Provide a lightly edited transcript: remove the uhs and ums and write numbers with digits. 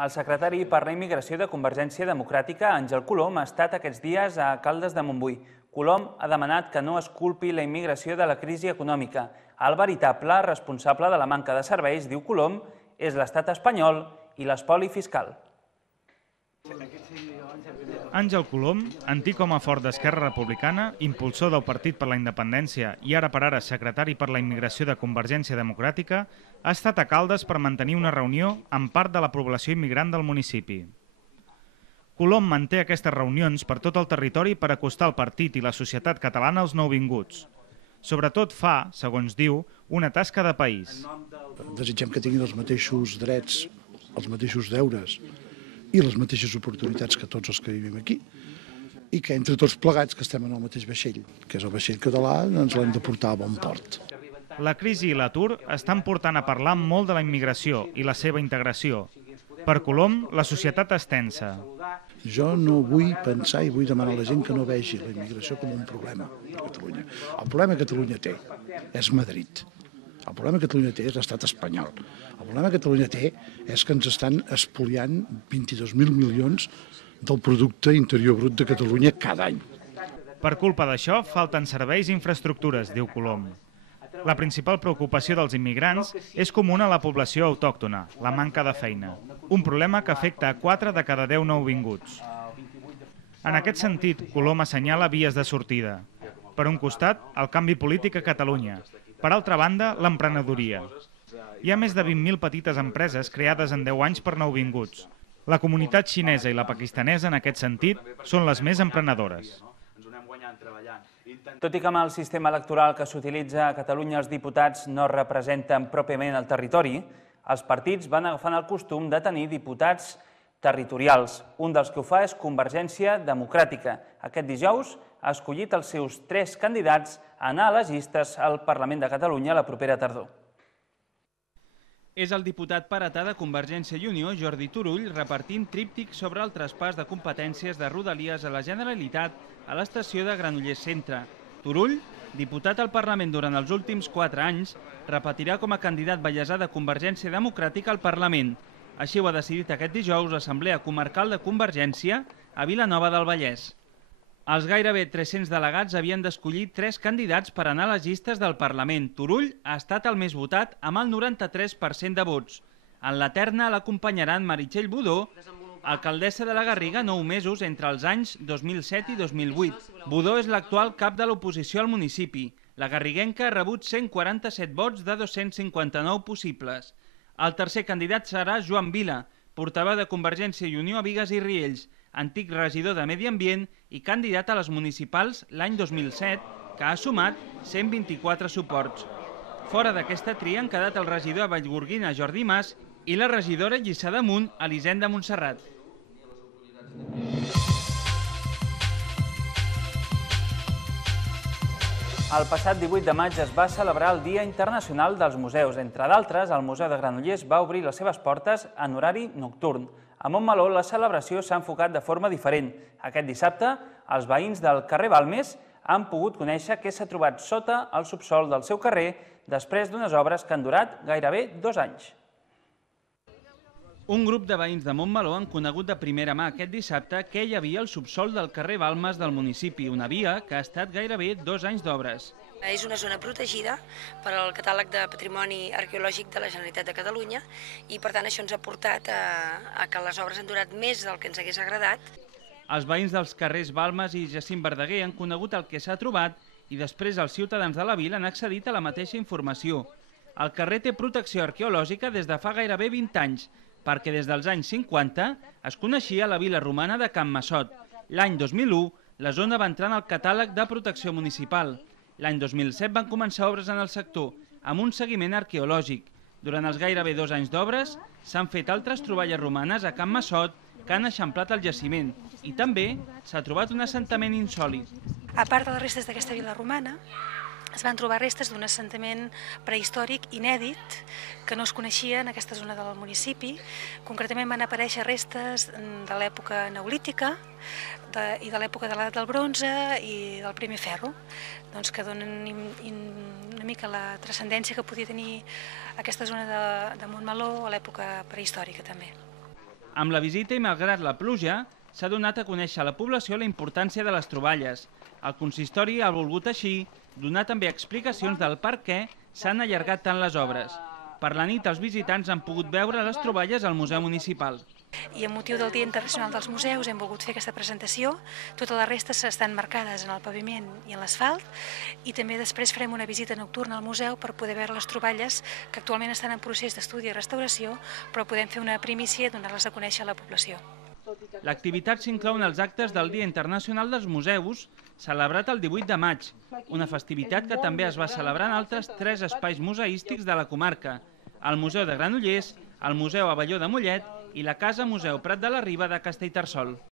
El secretari per la Immigració de Convergència Democràtica, Àngel Colom, ha estat aquests dies a Caldes de Montbui. Colom ha demanat que no es culpi la immigració de la crisi econòmica. El veritable responsable de la manca de serveis, diu Colom, és l'estat espanyol i l'espoli fiscal. Àngel Colom, antic home fort d'Esquerra Republicana, impulsor del Partit per la Independència i ara per ara secretari per la Immigració de Convergència Democràtica, ha estat a Caldes per mantenir una reunió amb part de la població immigrant del municipi. Colom manté aquestes reunions per tot el territori per acostar el partit i la societat catalana als nouvinguts. Sobretot fa, segons diu, una tasca de país. Desitgem que tinguin els mateixos drets, els mateixos deures i les mateixes oportunitats que tots els que vivim aquí, i que entre tots plegats que estem en el mateix vaixell, que és el vaixell català, ens l'hem de portar a bon port. La crisi i l'atur estan portant a parlar molt de la immigració i la seva integració. Per Colom, la societat és tensa. Jo no vull pensar i vull demanar a la gent que no vegi la immigració com un problema per Catalunya. El problema que Catalunya té és Madrid. El problema que Catalunya té és l'estat espanyol. El problema que Catalunya té és que ens estan espoliant 22.000 milions del producte interior brut de Catalunya cada any. Per culpa d'això, falten serveis i infraestructures, diu Colom. La principal preocupació dels immigrants és comuna a la població autòctona, la manca de feina. Un problema que afecta a 4 de cada 10 nouvinguts. En aquest sentit, Colom assenyala vies de sortida. Per un costat, el canvi polític a Catalunya. Per altra banda, l'emprenedoria. Hi ha més de 20.000 petites empreses creades en 10 anys per nouvinguts. La comunitat xinesa i la pakistanesa, en aquest sentit, són les més emprenedores. Tot i que amb el sistema electoral que s'utilitza a Catalunya els diputats no representen pròpiament el territori, els partits van agafant el costum de tenir diputats territorials. Un dels que ho fa és Convergència Democràtica. Aquest dijous ha escollit els seus 3 candidats a anar a les llistes al Parlament de Catalunya la propera tardor. És el diputat paratà de Convergència i Unió, Jordi Turull, repartint tríptic sobre el traspàs de competències de Rodalies a la Generalitat a l'estació de Granollers Centre. Turull, diputat al Parlament durant els últims 4 anys, repetirà com a candidat vallesà de Convergència Democràtica al Parlament. Així ho ha decidit aquest dijous l'Assemblea Comarcal de Convergència a Vilanova del Vallès. Els gairebé 300 delegats havien d'escollir 3 candidats per anar a les llistes del Parlament. Turull ha estat el més votat amb el 93% de vots. En la terna l'acompanyaran Meritxell Budó, alcaldessa de la Garriga 9 mesos entre els anys 2007 i 2008. Budó és l'actual cap de l'oposició al municipi. La garriguenca ha rebut 147 vots de 259 possibles. El tercer candidat serà Joan Vila, portaveu de Convergència i Unió a Bigues i Riells, antic regidor de Medi Ambient i candidat a les municipals l'any 2007, que ha sumat 124 suports. Fora d'aquesta tria han quedat el regidor a Vallgorguina, Jordi Mas, i la regidora Lliçà d'Amunt, Elisenda Montserrat. El passat 18 de maig es va celebrar el Dia Internacional dels Museus. Entre d'altres, el Museu de Granollers va obrir les seves portes en horari nocturn. A Montmeló la celebració s'ha enfocat de forma diferent. Aquest dissabte, els veïns del carrer Balmes han pogut conèixer què s'ha trobat sota el subsòl del seu carrer després d'unes obres que han durat gairebé 2 anys. Un grup de veïns de Montmeló han conegut de primera mà aquest dissabte què hi havia al subsòl del carrer Balmes del municipi, una via que ha estat gairebé 2 anys d'obres. És una zona protegida per al catàleg de patrimoni arqueològic de la Generalitat de Catalunya i per tant això ens ha portat a que les obres han durat més del que ens hagués agradat. Els veïns dels carrers Balmes i Jacint Verdaguer han conegut el que s'ha trobat i després els ciutadans de la vila han accedit a la mateixa informació. El carrer té protecció arqueològica des de fa gairebé 20 anys, perquè des dels anys 50 es coneixia la vila romana de Can Massot. L'any 2001 la zona va entrar en el catàleg de protecció municipal. L'any 2007 van començar obres en el sector, amb un seguiment arqueològic. Durant els gairebé 2 anys d'obres s'han fet altres troballes romanes a Can Massot que han eixamplat el jaciment i també s'ha trobat un assentament insòlit. A part de les restes d'aquesta vila romana, es van trobar restes d'un assentament prehistòric inèdit que no es coneixia en aquesta zona del municipi. Concretament van aparèixer restes de l'època neolítica i de l'època de l'edat del bronze i del primer ferro, que donen una mica la transcendència que podia tenir aquesta zona de Montmeló a l'època prehistòrica també. Amb la visita i malgrat la pluja, s'ha donat a conèixer a la població la importància de les troballes. El consistori ha volgut així donar també explicacions del per què s'han allargat tant les obres. Per la nit, els visitants han pogut veure les troballes al Museu Municipal. I amb motiu del Dia Internacional dels Museus hem volgut fer aquesta presentació. Totes les restes estan marcades en el paviment i en l'asfalt i també després farem una visita nocturna al museu per poder veure les troballes que actualment estan en procés d'estudi i restauració, però podem fer una primícia i donar-les a conèixer a la població. L'activitat s'inclou en els actes del Dia Internacional dels Museus, celebrat el 18 de maig, una festivitat que també es va celebrar en altres 3 espais museístics de la comarca, el Museu de Granollers, el Museu Abelló de Mollet i la Casa Museu Prat de la Riba de Castellterçol.